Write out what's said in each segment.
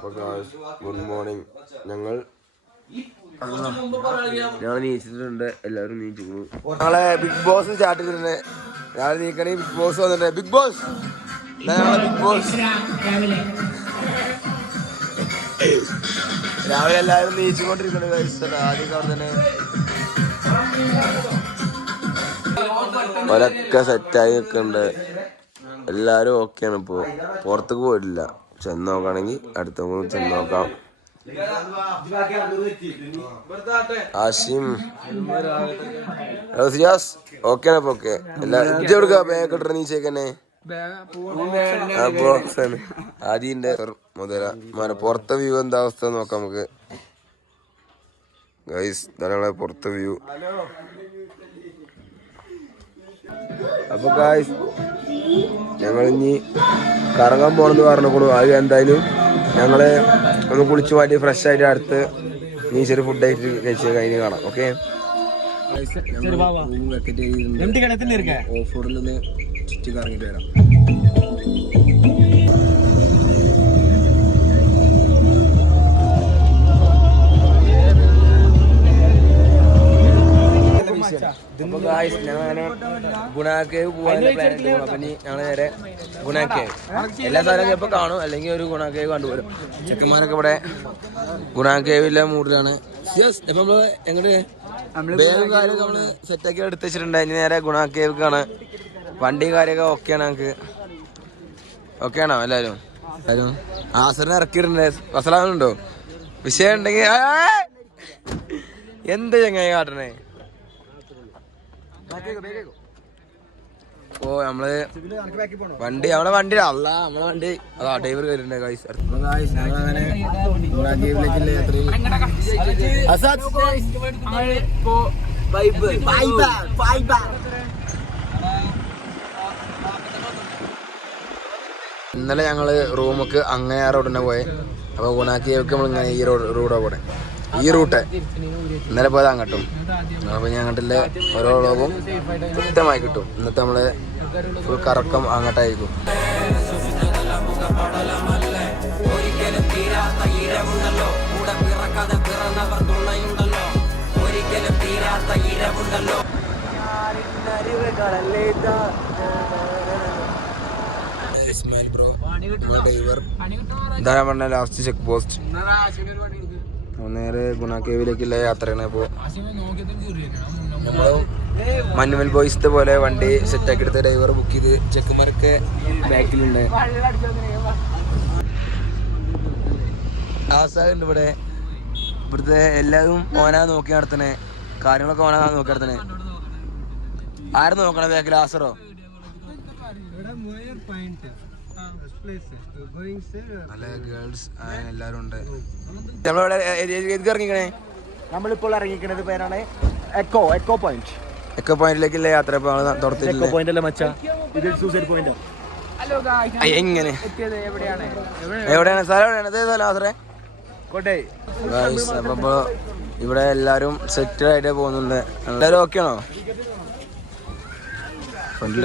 അപ്പോൾ good morning. ഞങ്ങൾ നീച്ചിട്ടുണ്ട്, എല്ലാവരും നീച്ചിരുന്നു. ഞങ്ങളെ ബിഗ് ബോസ് സ്റ്റാർട്ട് ചെയ്തിട്ടുണ്ട്. രാവിലെ നീക്കണേ ബിഗ് ബോസ് വന്നിട്ടുണ്ട്. ബിഗ് ബോസ് ബിഗ് ബോസ് രാവിലെ എല്ലാവരും നീച്ചുകൊണ്ടിരിക്കുന്നത്. ആദ്യം അവിടെ തന്നെ ഒരൊക്കെ സെറ്റായി നിൽക്കുന്നുണ്ട്. എല്ലാവരും ഓക്കെയാണ്. ഇപ്പോൾ പുറത്തേക്ക് പോയിട്ടില്ല. ചെന്ന് നോക്കുകയാണെങ്കിൽ അടുത്ത ചെന്ന് നോക്കാം. ആഷിം ഓക്കെയാണ്. ഇപ്പൊ ഓക്കെ എല്ലാ ഇജ്ജ് കൊടുക്ക ബാഗ് ഇട്ട നീച്ചേക്കന്നെ ആദ്യന്റെ മുതല പുറത്തെ വ്യൂ എന്താ അവസ്ഥ നോക്കാം നമുക്ക്. ഗൈസ് ധാരാളം പുറത്തെ വ്യൂ. അപ്പൊ ഗൈസ് ഞങ്ങൾ ഇനി കറങ്ങാൻ പോണെന്ന് പറഞ്ഞോളൂ. അത് എന്തായാലും ഞങ്ങള് ഒന്ന് കുളിച്ച് മാറ്റി ഫ്രഷ് ആയിട്ട് അടുത്ത് നീച്ചൊരു ഫുഡ് ആയിട്ട് കഴിച്ച് കഴിഞ്ഞ് കാണാം. ഓക്കെ ഓഫ് റോഡിൽ നിന്ന് ചുറ്റി കറങ്ങിട്ട് വരാം. അപ്പൊ ഗായ്സ് ഞങ്ങളങ്ങനെ ഗുണാക്കേവ് പോകാനുള്ള പ്ലാൻ ഇട്ട് പോകണം. അപ്പൊ ഇനി ഞങ്ങൾ നേരെ ഗുണാക്കേവ് എല്ലാ സ്ഥലവും ചിലപ്പോൾ കാണും, അല്ലെങ്കിൽ ഒരു ഗുണാക്കേവ് കണ്ടുപോരും. ചെക്കന്മാരൊക്കെ ഇവിടെ ഗുണാക്കേവിലെ മൂഡിലാണ്. ഇപ്പൊ നമ്മള് എങ്ങോട്ട് ബാഗും കാര്യമൊക്കെ നമ്മള് സെറ്റാക്കി എടുത്ത് വെച്ചിട്ടുണ്ട്. ഇനി നേരെ ഗുണാക്കേവിക്കാണ്. വണ്ടിയും കാര്യമൊക്കെ ഓക്കെയാണ്. ഞങ്ങൾക്ക് ഓക്കെയാണോ എല്ലാവരും? ആസറിനെ ഇറക്കിയിട്ടുണ്ട്. വസലാമുണ്ടോ വിഷയം ഉണ്ടെങ്കിൽ എന്ത് ചങ്ങായി കാട്ടണേ? ഓ നമ്മള് വണ്ടി നമ്മളെ വണ്ടി അല്ല നമ്മളെ വണ്ടി അതാ ഡ്രൈവർ കയറിണ്ട്. ഇന്നലെ ഞങ്ങള് റൂമൊക്കെ അങ്ങനെ റോഡിനെ പോയെ. അപ്പൊ ഗുണാക്കിയൊക്കെ നമ്മളിങ്ങനെ ഈ റൂട്ടാ പോടെ, ഈ റൂട്ട് ഇന്നലെ പോയത് അങ്ങോട്ടും. അപ്പൊ ഞാൻ അങ്ങോട്ടില്ല ഓരോ വ്ളോഗും കൃത്യമായി കിട്ടും. ഇന്നത്തെ നമ്മള് ഫുൾ കറക്കം അങ്ങോട്ടായിരിക്കും. ഇതാണ് പറഞ്ഞ ലാസ്റ്റ് ചെക്ക് പോസ്റ്റ്. നേരെ ഗുണാക്കേവിലേക്കുള്ള യാത്രയാണ്. ഇപ്പോൾ നമ്മൾ മഞ്ഞുമൽ ബോയ്സിന്റെ പോലെ വണ്ടി സെറ്റാക്കി എടുത്ത ഡ്രൈവർ ബുക്ക് ചെയ്ത് ചെക്കന്മാരൊക്കെ ബാക്കിലുണ്ട്. ആസാദുണ്ട് ഇവിടെ. ഇവിടുത്തെ എല്ലാവരും ഓനാ നോക്കി നടത്തണേ, കാര്യങ്ങളൊക്കെ ഓനാ നോക്കി നടത്തണേ. ആരും നോക്കണേ ബാക്കിൽ? ആസറോ? നല്ല ഗേൾസ് എല്ലാരും ഉണ്ട്. നമ്മളിവിടെ ഇറങ്ങിക്കണേ. നമ്മളിപ്പോൾ ഇറങ്ങിക്കുന്നത് പേരാണ് എക്കോ പോയിന്റ്. എക്കോ പോയിന്റിലേക്കുള്ള യാത്ര എക്കോ പോയിന്റ് അല്ല മച്ചാ, ഇത് സൂസൈഡ് പോയിന്റ്. എങ്ങനെ എവിടെയാണ് സ്ഥലം? എവിടെയാണ് ആസറേ? കോട്ടയം. അപ്പൊ ഇവിടെ എല്ലാരും സെറ്റ് ആയിട്ട് പോകുന്നുണ്ട്. എല്ലാരും ഓക്കെ ആണോ? ഫ്രണ്ടിൽ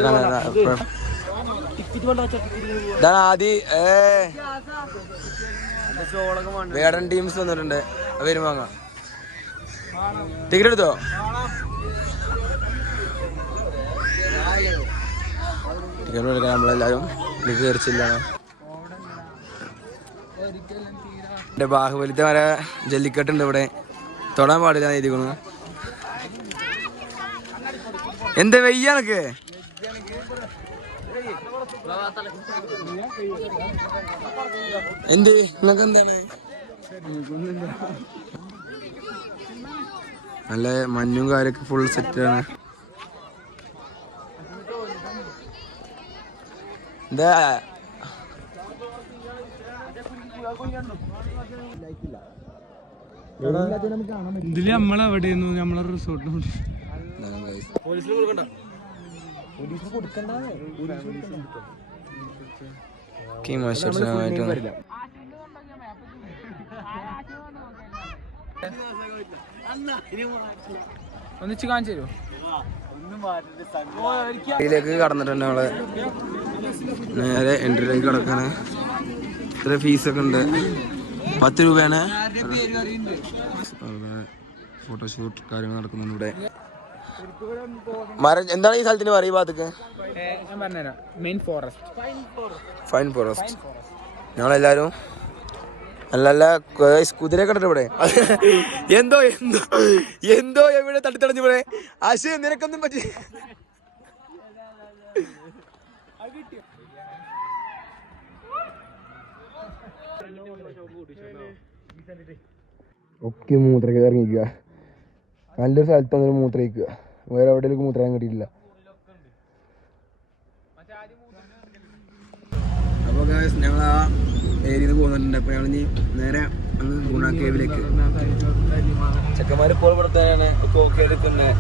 ഇതാണ് ആദ്യം വേടൻ ടീംസ് വന്നിട്ടുണ്ട്. വരും വാങ്ങാം. ടിക്കറ്റ് എടുത്തോ? ടിക്കറ്റ് എടുക്കാൻ നമ്മളെല്ലാരും ഇത് കയറിച്ചില്ലാണ്. എന്റെ ബാഹുബലിത്തെ വരെ ജല്ലിക്കെട്ടുണ്ട് ഇവിടെ. തൊടാൻ പാടില്ല എഴുതിക്കണു. എന്താ വെയ്യാനൊക്കെ? എന്ത് നിങ്ങൾക്ക് എന്താണ്? നല്ല മഞ്ഞും കാര്യൊക്കെ ഫുൾ സെറ്റാണ്. എന്താ ഇതില് നമ്മളെവിടെയായിരുന്നു? നമ്മളെ റിസോർട്ടിന് ഒന്നിച്ച് കാണിച്ചു തരുമോ? ഇതിലേക്ക് കടന്നിട്ടുണ്ട്. നമ്മള് നേരെ എൻട്രിയിലേക്ക് കിടക്കാണ്. ഇത്ര ഫീസൊക്കെ ഉണ്ട്. 10 രൂപയാണ്. ഫോട്ടോഷൂട്ട് കാര്യങ്ങൾ നടക്കുന്നുണ്ട് ഇവിടെ. എന്താണ് ഈ സ്ഥലത്തിന് പറയുക ഭാഗത്തൊക്കെ? Fine forest. ഞങ്ങളെല്ലാരും നല്ല നല്ല കുതിരയൊക്കെ കണ്ടിട്ട് ഇവിടെ. എന്തോ എന്തോ എന്തോ എവിടെ തട്ടിത്തടഞ്ഞു ഇവിടെ. ആശയം നിനക്കൊന്നും പറ്റി. ഒക്കെ മൂത്രയ്ക്ക് ഇറങ്ങിക്കുക. നല്ലൊരു സ്ഥലത്ത് വന്നിട്ട് മൂത്രയിക്കുക. വേറെ എവിടെയും മൂത്രം കിട്ടിയിട്ടില്ല. അപ്പോൾ ഞങ്ങൾ ആ ഏരിയയിൽ നിന്ന് പോകുന്നുണ്ട്. അപ്പോൾ ഞങ്ങൾ ഇനി നേരെ ഗുണ കേവിലേക്ക്. ചെക്കന്മാർ ഇപ്പോൾ ഇവിടെ തന്നെയാണ് കോക്കി എടുക്കുന്നത്.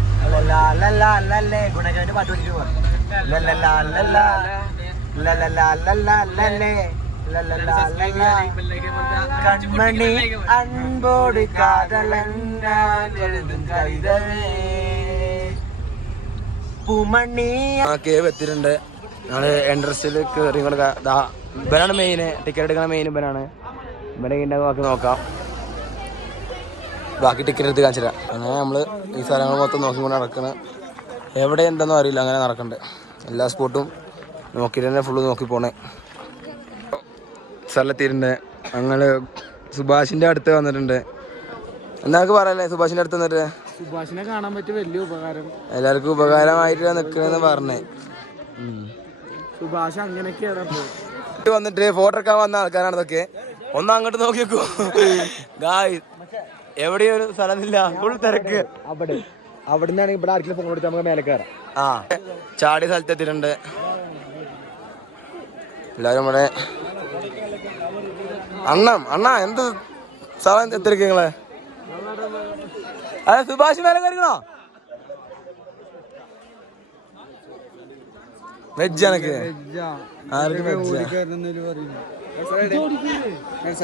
കൺമണി അൻപോട് കാതലൻ പൂമണി. ആ കേവ് എത്തിയിട്ടുണ്ട്. ഞങ്ങള് എൻട്രൻസിൽ കയറി ഇവനാണ് മെയിന്. ടിക്കറ്റ് എടുക്കുന്ന മെയിൻ ഇവനാണ്. ഇവനെ ബാക്കി നോക്കാം. ബാക്കി ടിക്കറ്റ് എടുത്ത് കാണിച്ചില്ല. അങ്ങനെ നമ്മള് ഈ സ്ഥലങ്ങൾ മൊത്തം നോക്കിക്കൊണ്ട് നടക്കണം. എവിടെ എന്തെന്നും അറിയില്ല. അങ്ങനെ നടക്കണ്ടേ. എല്ലാ സ്പോട്ടും നോക്കിയിട്ട് തന്നെ ഫുള്ള് നോക്കി പോണേ. സ്ഥലത്തിട്ടുണ്ട്. ഞങ്ങള് സുഭാഷിന്റെ അടുത്ത് വന്നിട്ടുണ്ട്. എന്നൊക്കെ പറയല്ലേ സുഭാഷിന്റെ അടുത്ത് വന്നിട്ട്? സുഭാഷിനെ കാണാൻ പറ്റിയ വലിയ ഉപകാരം. എല്ലാവർക്കും ഉപകാരമായിട്ട് നിൽക്കണെന്ന് പറഞ്ഞേ. സുഭാഷ് അങ്ങനെയൊക്കെയാണ് വന്നിട്ട് ഫോട്ടോ എടുക്കാൻ വന്ന ആൾക്കാരാണ് ഇതൊക്കെ. ഒന്ന് അങ്ങോട്ട് നോക്കി വെക്കൂ ഗായ്. എവിടെയും ഒരു സ്ഥലമില്ല. ഫുൾ തിരക്ക്. അവിടെ നിന്നാണെങ്കിൽ ഇവിടെ ആർക്കെങ്കിലും ഫോൺ എടുത്ത് നമുക്ക് മേലെ കയറാം. ആ ചാടിയ സ്ഥലത്തെത്തിയിട്ടുണ്ട് എല്ലാവരും. ഇവിടെ അണ്ണ എന്ത് സ്ഥലം എത്തിരിക്ക നിങ്ങളെ? അതെ സുഭാഷ് മേലെ കയറിക്കണോ? വെജ് എനക്ക്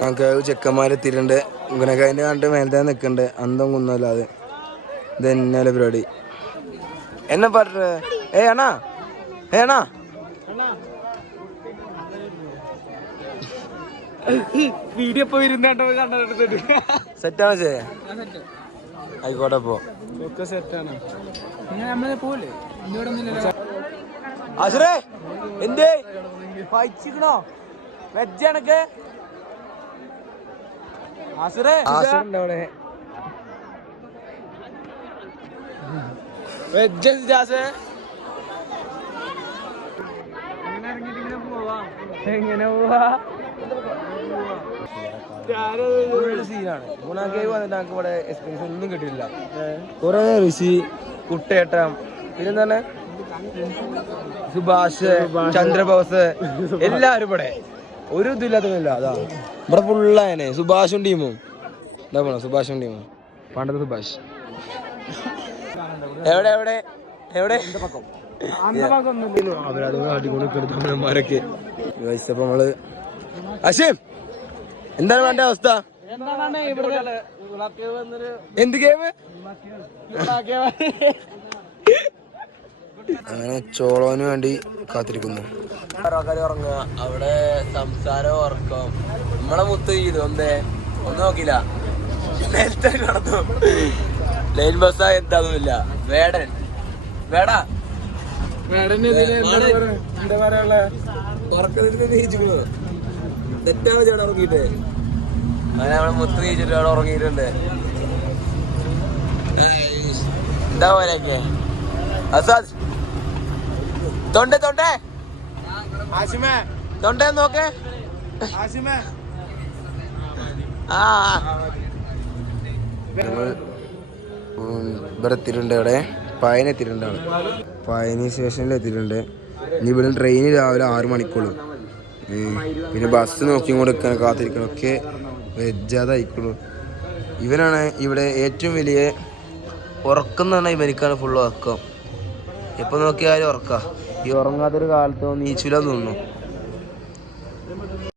നമുക്ക് ചെക്കന്മാരെത്തിയിട്ടുണ്ട്. ഗുണക്കാരൻ്റെ കണ്ട് മേലത്തെ നിൽക്കുന്നുണ്ട്. അന്തം കുന്നല്ലാതെ ഇത് തന്നെയല്ലേ പരിപാടി. എന്നെ പാട്ട് അണ്ണാ വീഡിയോ ഇപ്പൊ വരുന്നുണ്ട്. സെറ്റാണ് ചേ. ആയിക്കോട്ടെ. അപ്പോ സെറ്റാണ്. നമ്മളെ പോലെ ആശ്രേ എന്തേ പൈച്ചിക്കണോ? വെജ് എനക്ക് ആശ്രേ വെജ് ജാസേ. എങ്ങനെ പോവാ? സീനാണ്. ഗുണാക്കേവ് വന്നിട്ട് ഞങ്ങൾക്ക് ഇവിടെ എക്സ്പീരിയൻസ് ഒന്നും കിട്ടിയില്ല. കുറെ ഋഷി, കുട്ടേട്ടം, പിന്നെന്താണ് സുഭാഷ്, ചന്ദ്രബോസ്, എല്ലാരും ഇവിടെ. ഒരു ഇതില്ലാത്തല്ല. അതാ ഇവിടെ ഫുള്ളായനെ സുഭാഷും ടീമും. എന്താ പോണോ സുഭാഷും ടീമും. പണ്ടത്തെ സുഭാഷ് എവിടെ എവിടെ എവിടെ അവരത് അടികൊണ്ടിമാരൊക്കെ. അപ്പൊ നമ്മള് അശീം എന്താണ് വേണ്ട അവസ്ഥ? എന്ത് ഗെയിം? അങ്ങനെ ചോളോന് വേണ്ടി കാത്തിരിക്കുന്നു. ആൾക്കാർ ഉറങ്ങുക. അവിടെ സംസാരം ഉറക്കം. നമ്മളെ മുത്ത് ചെയ്തു ഒന്നേ ഒന്നും നോക്കില്ല. നേരത്തെ കടന്നു. ലൈൻ ബസ് എന്താന്നുമില്ല. വേടാ ഉറക്കത്തിന് നീച്ചിക്കണു. തെറ്റാണ് ചേട്ടാ ഉറങ്ങിയിട്ട്. അങ്ങനെ നമ്മള് മുത്ത് നീച്ചിട്ട് അവിടെ ഉറങ്ങിയിട്ടുണ്ട്. എന്താ പോലെയൊക്കെ അസാദ് തൊണ്ടേ തൊണ്ടേ നോക്കേ. ഇവിടെ എത്തിയിട്ടുണ്ട്. ഇവിടെ പയനി എത്തിയിട്ടുണ്ട്. പയനി സ്റ്റേഷനിൽ എത്തിയിട്ടുണ്ട്. ഇനി ഇവിടെ ട്രെയിന് രാവിലെ 6 മണിക്കുള്ളൂ. പിന്നെ ബസ് നോക്കി കൊടുക്കാൻ കാത്തിരിക്കണം. ഒക്കെ വെജാതായിക്കുള്ളൂ. ഇവനാണ് ഇവിടെ ഏറ്റവും വലിയ ഉറക്കം എന്ന് പറഞ്ഞാൽ ഇവനിക്കാണ് ഫുള്ള് ഉറക്കം. എപ്പോൾ നോക്കിയാലും ഉറക്കാം. ഈ ഉറങ്ങാത്തൊരു കാലത്ത് നീച്ചില്ല തോന്നുന്നു.